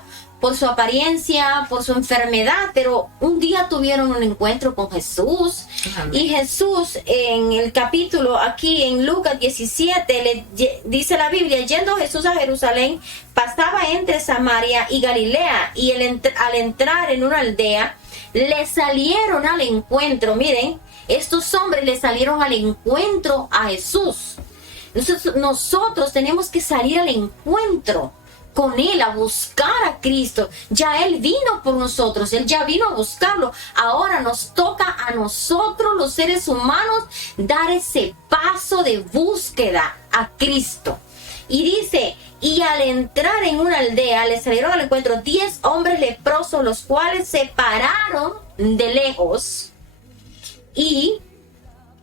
apariencia, por su enfermedad, pero un día tuvieron un encuentro con Jesús. Amén. Y Jesús, en el capítulo aquí en Lucas 17, dice la Biblia: yendo Jesús a Jerusalén, pasaba entre Samaria y Galilea, y al entrar en una aldea, le salieron al encuentro. Miren, estos hombres le salieron al encuentro a Jesús. Entonces nosotros tenemos que salir al encuentro con Él, a buscar a Cristo. Ya Él vino por nosotros, Él ya vino a buscarlo. Ahora nos toca a nosotros, los seres humanos, dar ese paso de búsqueda a Cristo. Y dice, y al entrar en una aldea, le salieron al encuentro 10 hombres leprosos, los cuales se pararon de lejos. Y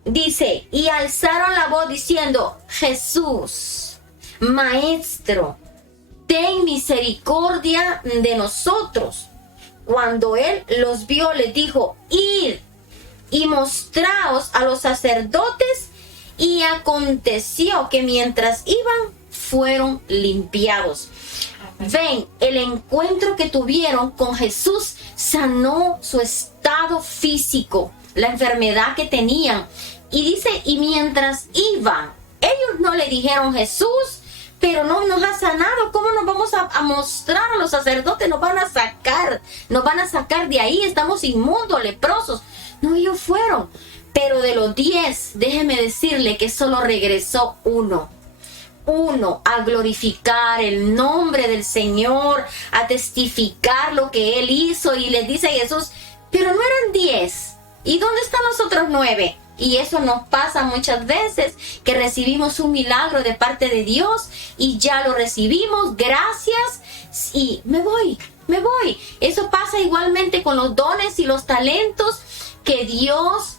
dice, y alzaron la voz diciendo: Jesús, Maestro, ten misericordia de nosotros. Cuando Él los vio, les dijo: id y mostraos a los sacerdotes. Y aconteció que mientras iban, fueron limpiados. Ven, el encuentro que tuvieron con Jesús sanó su estado físico, la enfermedad que tenían. Y dice, y mientras iban, ellos no le dijeron: Jesús, pero no nos ha sanado, ¿cómo nos vamos a mostrar a los sacerdotes? Nos van a sacar de ahí, estamos inmundos, leprosos. No, ellos fueron. Pero de los 10, déjeme decirle que solo regresó uno a glorificar el nombre del Señor, a testificar lo que Él hizo. Y les dice Jesús: pero no eran 10, ¿y dónde están los otros 9? Y eso nos pasa muchas veces, que recibimos un milagro de parte de Dios y ya lo recibimos, gracias, y me voy. Eso pasa igualmente con los dones y los talentos que Dios,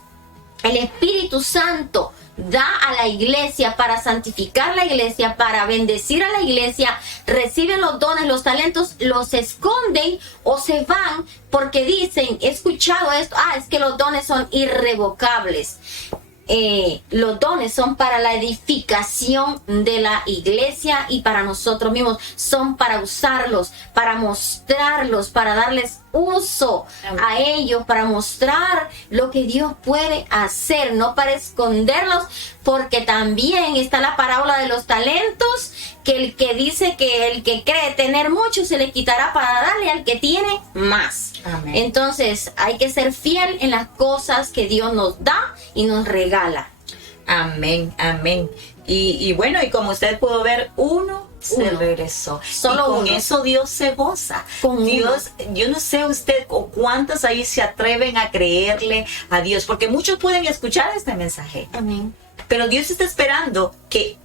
el Espíritu Santo, da a la iglesia para santificar la iglesia, para bendecir a la iglesia, reciben los dones, los talentos, los esconden o se van porque dicen, he escuchado esto, es que los dones son irrevocables. Los dones son para la edificación de la iglesia y para nosotros mismos, son para usarlos, para mostrarlos, para darles uso a ellos, para mostrar lo que Dios puede hacer, no para esconderlos, porque también está la parábola de los talentos, que el que dice que el que cree tener mucho se le quitará para darle al que tiene más. Amén. Entonces hay que ser fiel en las cosas que Dios nos da y nos regala. Amén, amén. Y bueno, y como usted pudo ver, uno se regresó. Solo y con uno. eso Dios se goza. Con Dios, yo no sé usted o cuántas ahí se atreven a creerle a Dios, porque muchos pueden escuchar este mensaje, Amén. pero Dios está esperando que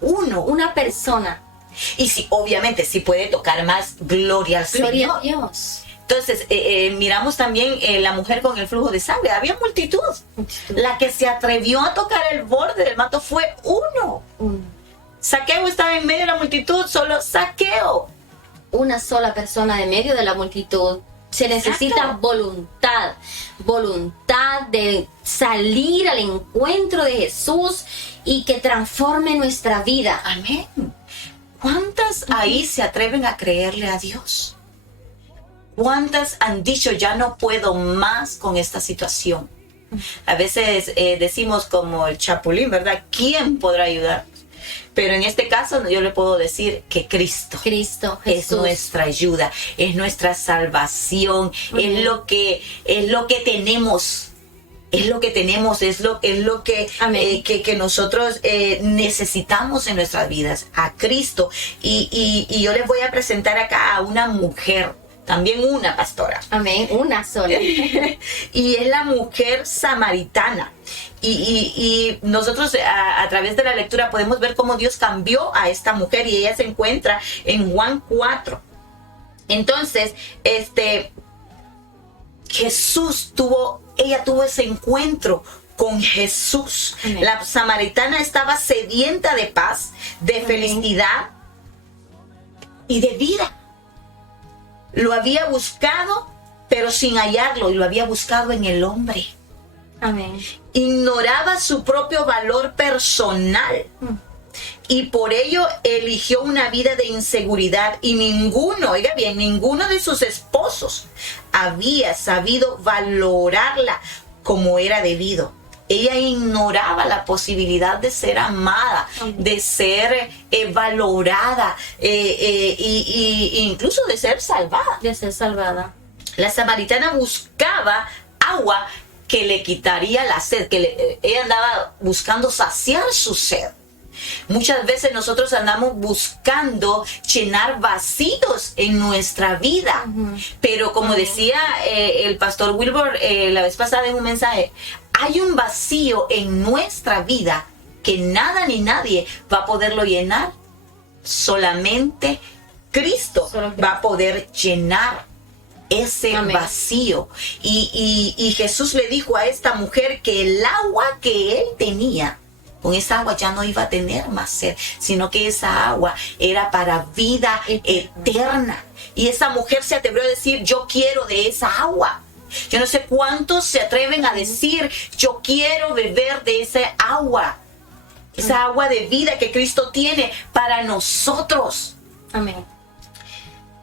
Una persona. y si obviamente si puede tocar más, gloria al Gloria Señor. a Dios. Entonces, miramos también la mujer con el flujo de sangre. Había multitud. La que se atrevió a tocar el borde del manto fue uno. Saqueo estaba en medio de la multitud, solo Saqueo. Una sola persona de medio de la multitud. Se necesita Exacto. voluntad de salir al encuentro de Jesús y que transforme nuestra vida. Amén. ¿Cuántas ahí se atreven a creerle a Dios? ¿Cuántas han dicho, ya no puedo más con esta situación? A veces decimos como el chapulín, ¿verdad? ¿Quién podrá ayudar? Pero en este caso yo le puedo decir que Cristo Jesús. es nuestra ayuda, es nuestra salvación, es lo que tenemos. Es lo que tenemos, es lo que nosotros necesitamos en nuestras vidas, a Cristo. Y yo les voy a presentar acá a una mujer, también una pastora. Amén. Una sola. Y es la mujer samaritana. Y nosotros a través de la lectura podemos ver cómo Dios cambió a esta mujer y ella se encuentra en Juan 4. Entonces, ella tuvo ese encuentro con Jesús. Amén. La samaritana estaba sedienta de paz, de Amén. felicidad y de vida. Lo había buscado, pero sin hallarlo, y lo había buscado en el hombre. Amén. Ignoraba su propio valor personal y por ello eligió una vida de inseguridad, y ninguno de sus esposos había sabido valorarla como era debido. Ella ignoraba la posibilidad de ser amada, de ser valorada e incluso de ser salvada. De ser salvada. La samaritana buscaba agua que le quitaría la sed, ella andaba buscando saciar su sed. Muchas veces nosotros andamos buscando llenar vacíos en nuestra vida, pero como decía el pastor Wilbur la vez pasada en un mensaje, hay un vacío en nuestra vida que nada ni nadie va a poderlo llenar. Solamente Cristo va a poder llenar ese Amén. vacío. Y Jesús le dijo a esta mujer que el agua que él tenía, con esa agua ya no iba a tener más sed, sino que esa agua era para vida eterna. Y esa mujer se atrevió a decir, yo quiero de esa agua. Yo no sé cuántos se atreven a decir, yo quiero beber de esa agua. Esa agua de vida que Cristo tiene para nosotros. Amén.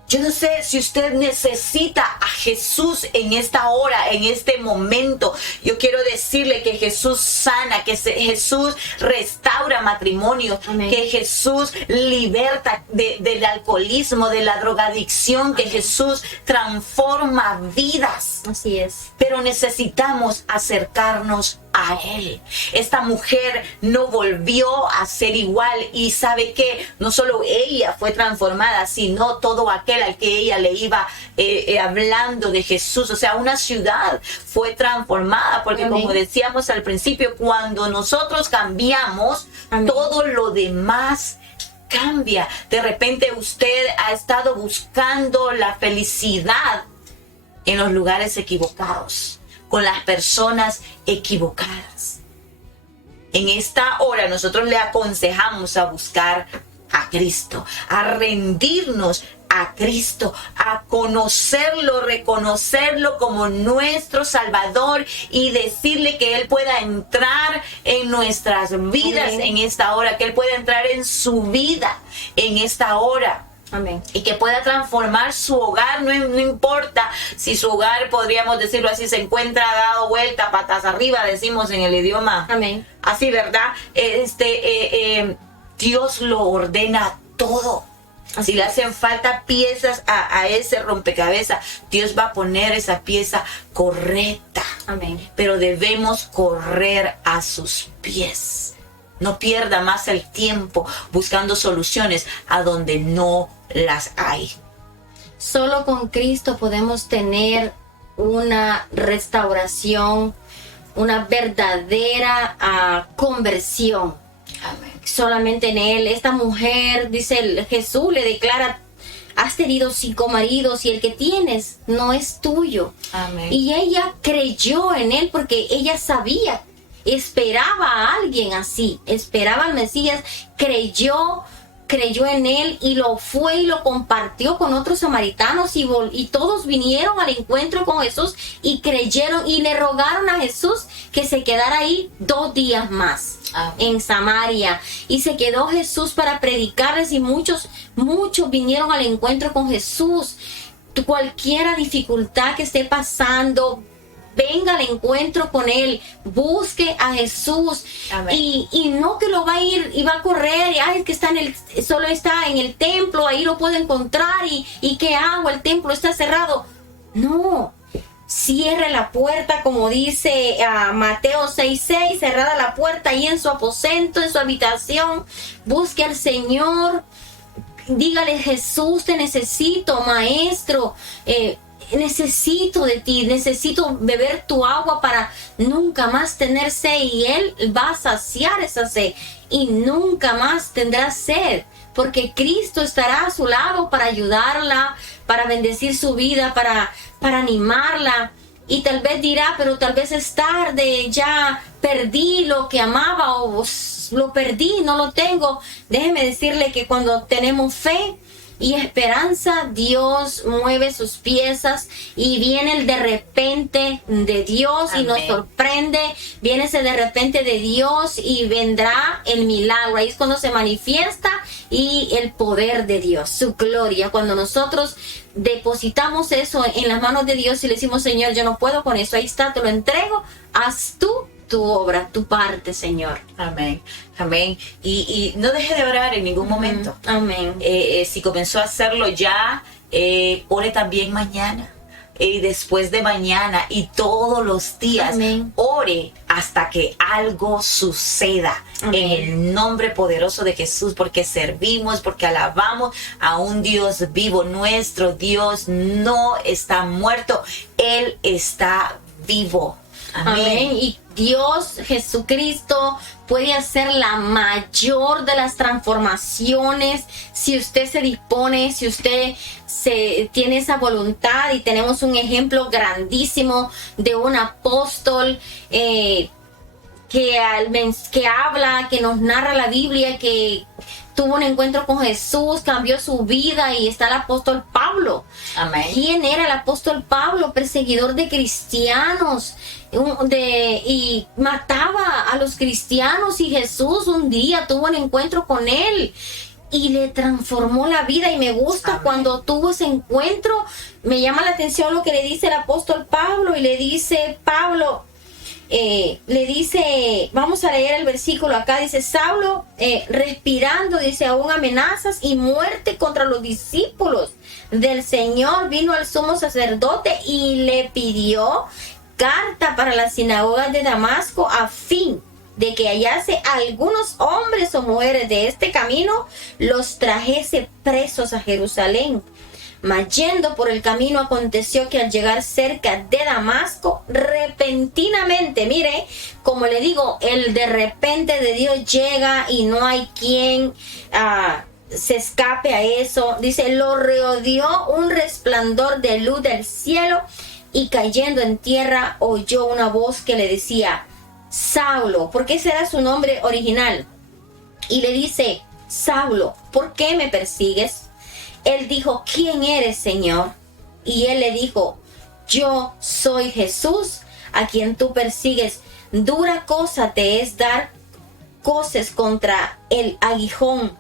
Yo no sé si usted necesita a Jesús en esta hora, en este momento. Yo quiero decirle que Jesús sana, que Jesús restaura matrimonios, Amén. que Jesús liberta del alcoholismo, de la drogadicción, que Jesús transforma vidas. Así es. Pero necesitamos acercarnos a Él. Esta mujer no volvió a ser igual, y sabe que no solo ella fue transformada, sino todo aquel al que ella le iba hablando de Jesús. O sea, una ciudad fue transformada, porque Amén. como decíamos al principio, cuando nosotros cambiamos, Amén. todo lo demás cambia. De repente usted ha estado buscando la felicidad en los lugares equivocados, con las personas equivocadas. en esta hora nosotros le aconsejamos a buscar a Cristo, a rendirnos a Cristo, a conocerlo, reconocerlo como nuestro Salvador y decirle que Él pueda entrar en nuestras vidas. Amén. En esta hora, que Él pueda entrar en su vida en esta hora. Amén. Y que pueda transformar su hogar. No importa si su hogar, podríamos decirlo así, se encuentra dado vuelta, patas arriba, decimos en el idioma. Amén. Así, ¿verdad? Dios lo ordena todo. Si le hacen falta piezas a ese rompecabezas, Dios va a poner esa pieza correcta. Amén. Pero debemos correr a sus pies. No pierda más el tiempo buscando soluciones a donde no las hay. Solo con Cristo podemos tener una restauración, una verdadera conversión. Amén. Solamente en Él. Esta mujer, dice Jesús, le declara: has tenido 5 maridos y el que tienes no es tuyo. Amén. Y ella creyó en Él porque ella sabía, esperaba a alguien así, esperaba al Mesías, creyó en Él y lo fue y lo compartió con otros samaritanos y todos vinieron al encuentro con Jesús y creyeron y le rogaron a Jesús que se quedara ahí 2 días más. En Samaria, y se quedó Jesús para predicarles y muchos vinieron al encuentro con Jesús. Cualquiera dificultad que esté pasando, venga al encuentro con Él, busque a Jesús. Y no que lo va a ir y va a correr, es que solo está en el templo, ahí lo puedo encontrar y ¿qué hago? El templo está cerrado. No, cierre la puerta, como dice Mateo 6:6, cerrada la puerta ahí en su aposento, en su habitación, busque al Señor, dígale: Jesús, te necesito, Maestro, necesito de ti, necesito beber tu agua para nunca más tener sed, y Él va a saciar esa sed y nunca más tendrá sed, porque Cristo estará a su lado para ayudarla, para bendecir su vida, para animarla. Y tal vez dirá: pero tal vez es tarde, ya perdí lo que amaba, o lo perdí, no lo tengo. Déjeme decirle que cuando tenemos fe y esperanza, Dios mueve sus piezas y viene el de repente de Dios. Amén. Y nos sorprende, viene ese de repente de Dios y vendrá el milagro. Ahí es cuando se manifiesta y el poder de Dios, su gloria. Cuando nosotros depositamos eso en las manos de Dios y le decimos: Señor, yo no puedo con eso, ahí está, te lo entrego, haz tú tu obra, tu parte, Señor. Amén, amén. Y no deje de orar en ningún momento. Amén. Si comenzó a hacerlo ya, ore también mañana. Y después de mañana y todos los días. Amén. Ore hasta que algo suceda. Amén. En el nombre poderoso de Jesús, porque servimos, porque alabamos a un Dios vivo. Nuestro Dios no está muerto, Él está vivo. Amén. Amén. Y Dios Jesucristo puede hacer la mayor de las transformaciones si usted se dispone, si usted tiene esa voluntad. Y tenemos un ejemplo grandísimo de un apóstol que habla, que nos narra la Biblia, que tuvo un encuentro con Jesús, cambió su vida, y está el apóstol Pablo. Amén. ¿Quién era el apóstol Pablo? Perseguidor de cristianos, y mataba a los cristianos, y Jesús un día tuvo un encuentro con él y le transformó la vida. Y me gusta. Amén. Cuando tuvo ese encuentro, me llama la atención lo que le dice el apóstol Pablo, y le dice Pablo, vamos a leer el versículo acá, dice: Saulo, respirando, dice, aún amenazas y muerte contra los discípulos del Señor, vino al sumo sacerdote y le pidió carta para las sinagogas de Damasco, a fin de que hallase algunos hombres o mujeres de este camino, los trajese presos a Jerusalén. Mas yendo por el camino, aconteció que al llegar cerca de Damasco, repentinamente, mire, como le digo, el de repente de Dios llega y no hay quien se escape a eso. Dice: lo rodeó un resplandor de luz del cielo, y cayendo en tierra oyó una voz que le decía: Saulo, porque ese era su nombre original. Y le dice, Saulo, ¿por qué me persigues? Él dijo, ¿quién eres, Señor? Y él le dijo, yo soy Jesús, a quien tú persigues. Dura cosa te es dar coces contra el aguijón.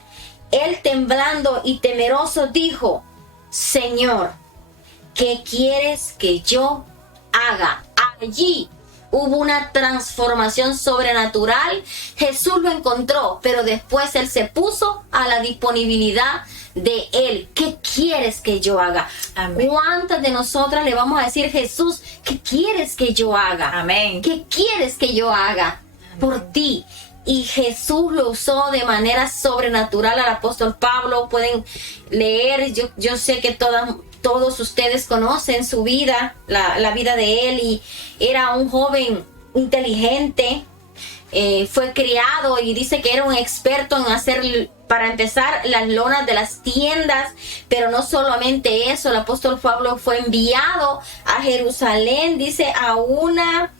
Él temblando y temeroso dijo, Señor, ¿qué quieres que yo haga? Allí hubo una transformación sobrenatural. Jesús lo encontró, pero después él se puso a la disponibilidad de él. ¿Qué quieres que yo haga? Amén. ¿Cuántas de nosotras le vamos a decir, Jesús, qué quieres que yo haga? Amén. ¿Qué quieres que yo haga por ti? Y Jesús lo usó de manera sobrenatural al apóstol Pablo. Pueden leer, yo sé que todos ustedes conocen su vida, la vida de él, y era un joven inteligente, fue criado y dice que era un experto en hacer, para empezar, las lonas de las tiendas, pero no solamente eso, el apóstol Pablo fue enviado a Jerusalén, dice, a una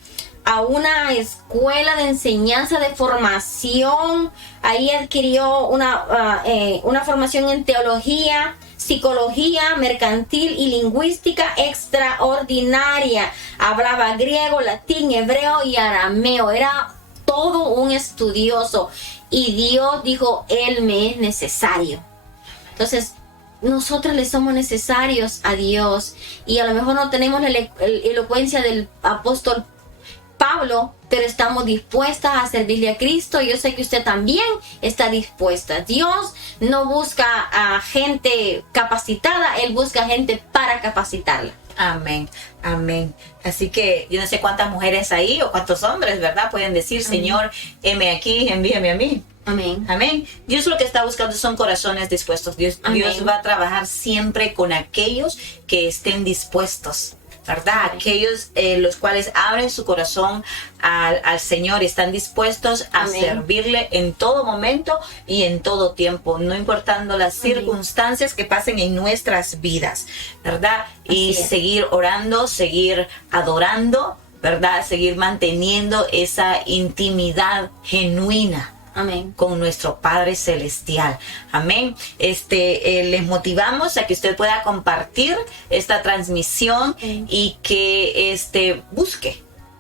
escuela de enseñanza, de formación. Ahí adquirió una formación en teología, psicología mercantil y lingüística extraordinaria. Hablaba griego, latín, hebreo y arameo. Era todo un estudioso. Y Dios dijo, Él me es necesario. Entonces, nosotros le somos necesarios a Dios. Y a lo mejor no tenemos la elocuencia del apóstol Pablo, pero estamos dispuestas a servirle a Cristo. Yo sé que usted también está dispuesta. Dios no busca a gente capacitada, Él busca gente para capacitarla. Amén, amén. Así que yo no sé cuántas mujeres ahí o cuántos hombres, ¿verdad? Pueden decir, Señor, heme aquí, envíame a mí. Amén. Amén. Dios lo que está buscando son corazones dispuestos. Dios va a trabajar siempre con aquellos que estén dispuestos, ¿verdad? Amén. Aquellos los cuales abren su corazón al Señor, están dispuestos a Amén. servirle en todo momento y en todo tiempo, no importando las Amén. circunstancias que pasen en nuestras vidas, ¿verdad? Y Así es. seguir orando, seguir adorando, ¿verdad? Seguir manteniendo esa intimidad genuina Amén. con nuestro Padre Celestial. Amén. Les motivamos a que usted pueda compartir esta transmisión y que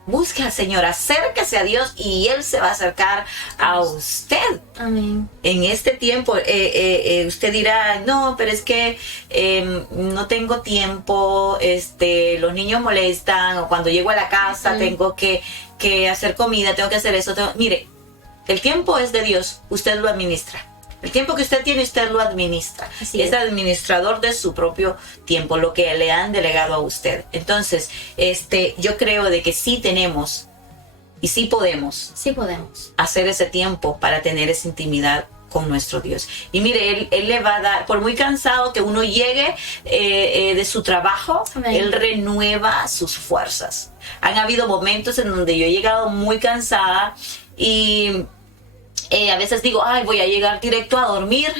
busque al Señor, acérquese a Dios y Él se va a acercar a usted. Amén. En este tiempo, usted dirá, no, pero es que no tengo tiempo, los niños molestan, o cuando llego a la casa tengo que hacer comida, tengo que hacer eso. Mire, el tiempo es de Dios, usted lo administra. El tiempo que usted tiene, usted lo administra. Así es administrador de su propio tiempo, lo que le han delegado a usted. Entonces, yo creo de que sí tenemos y sí podemos Sí podemos. hacer ese tiempo para tener esa intimidad con nuestro Dios. Y mire, Él le va a dar, por muy cansado que uno llegue de su trabajo, Amén. Él renueva sus fuerzas. Han habido momentos en donde yo he llegado muy cansada y a veces digo, ay, voy a llegar directo a dormir,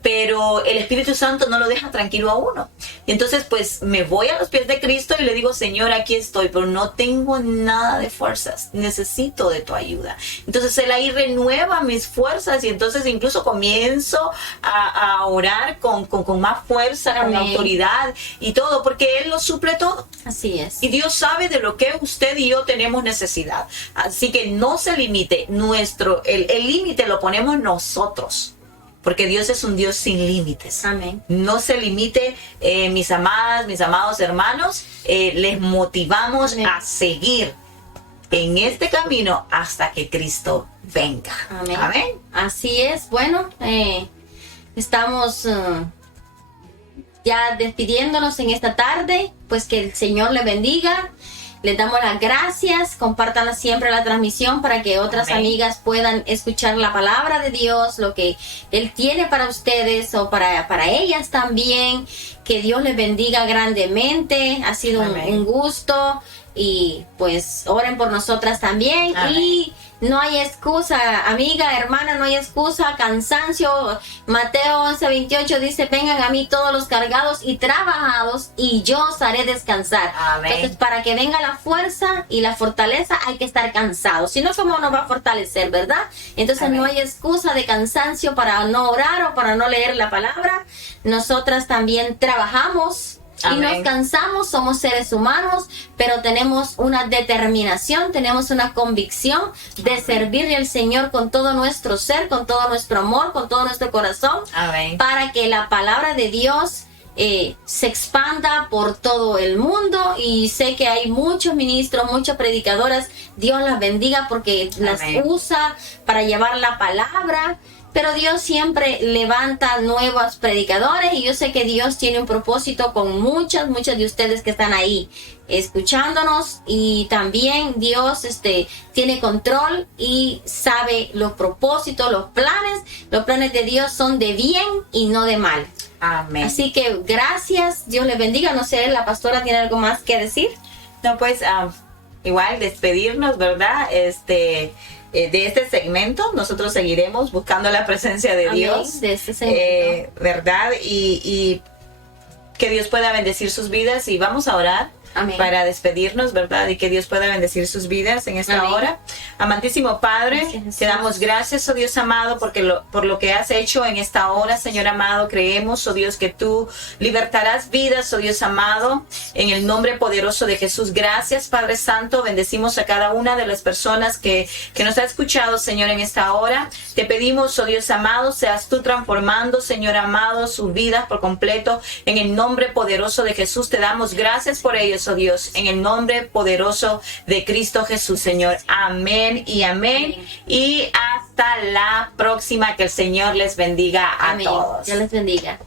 pero el Espíritu Santo no lo deja tranquilo a uno. Y entonces pues me voy a los pies de Cristo y le digo, Señor, aquí estoy, pero no tengo nada de fuerzas, necesito de tu ayuda. Entonces Él ahí renueva mis fuerzas y entonces incluso comienzo a orar con más fuerza, con Amén. autoridad y todo, porque Él lo suple todo. Así es. Y Dios sabe de lo que usted y yo tenemos necesidad. Así que no se limite. El límite lo ponemos nosotros. Porque Dios es un Dios sin límites. Amén. No se limite, mis amadas, mis amados hermanos. Les motivamos Amén. a seguir en este camino hasta que Cristo venga. Amén. Amén. Así es. Bueno, estamos ya despidiéndonos en esta tarde. Pues que el Señor le bendiga. Les damos las gracias. Compártanla siempre la transmisión para que otras Amén. amigas puedan escuchar la palabra de Dios, lo que Él tiene para ustedes o para ellas también. Que Dios les bendiga grandemente. Ha sido un Amén. gusto y pues oren por nosotras también. Amén. Y no hay excusa, amiga, hermana, no hay excusa, cansancio. Mateo 11:28 dice, vengan a mí todos los cargados y trabajados y yo os haré descansar. Amén. Entonces, para que venga la fuerza y la fortaleza hay que estar cansado, si no, ¿cómo nos va a fortalecer, verdad? Entonces Amén. no hay excusa de cansancio para no orar o para no leer la palabra. Nosotras también trabajamos y Amén. nos cansamos, somos seres humanos, pero tenemos una determinación, tenemos una convicción de servirle al Señor con todo nuestro ser, con todo nuestro amor, con todo nuestro corazón, Amén. para que la palabra de Dios se expanda por todo el mundo. Y sé que hay muchos ministros, muchas predicadoras, Dios las bendiga porque las Amén. usa para llevar la palabra. Pero Dios siempre levanta nuevos predicadores y yo sé que Dios tiene un propósito con muchas de ustedes que están ahí escuchándonos, y también Dios tiene control y sabe los propósitos, los planes de Dios son de bien y no de mal. Amén. Así que gracias, Dios les bendiga. No sé, la pastora tiene algo más que decir. No, pues igual despedirnos, ¿verdad? De este segmento. Nosotros seguiremos buscando la presencia de Amén, Dios, de este segmento. ¿verdad? Y que Dios pueda bendecir sus vidas, y vamos a orar. Amén. Para despedirnos, ¿verdad? Y que Dios pueda bendecir sus vidas en esta Amén. hora. Amantísimo Padre, Gracias, Jesús. te damos gracias, oh Dios amado, por lo que has hecho en esta hora, Señor amado. Creemos, oh Dios, que tú libertarás vidas, oh Dios amado, en el nombre poderoso de Jesús. Gracias, Padre Santo. Bendecimos a cada una de las personas que nos ha escuchado, Señor, en esta hora. Te pedimos, oh Dios amado, seas tú transformando, Señor amado, sus vidas por completo. En el nombre poderoso de Jesús te damos gracias por ellos, oh Dios, en el nombre poderoso de Cristo Jesús, Señor. Amén y amén. Amén. Y hasta la próxima. Que el Señor les bendiga a Amén. todos. Dios les bendiga.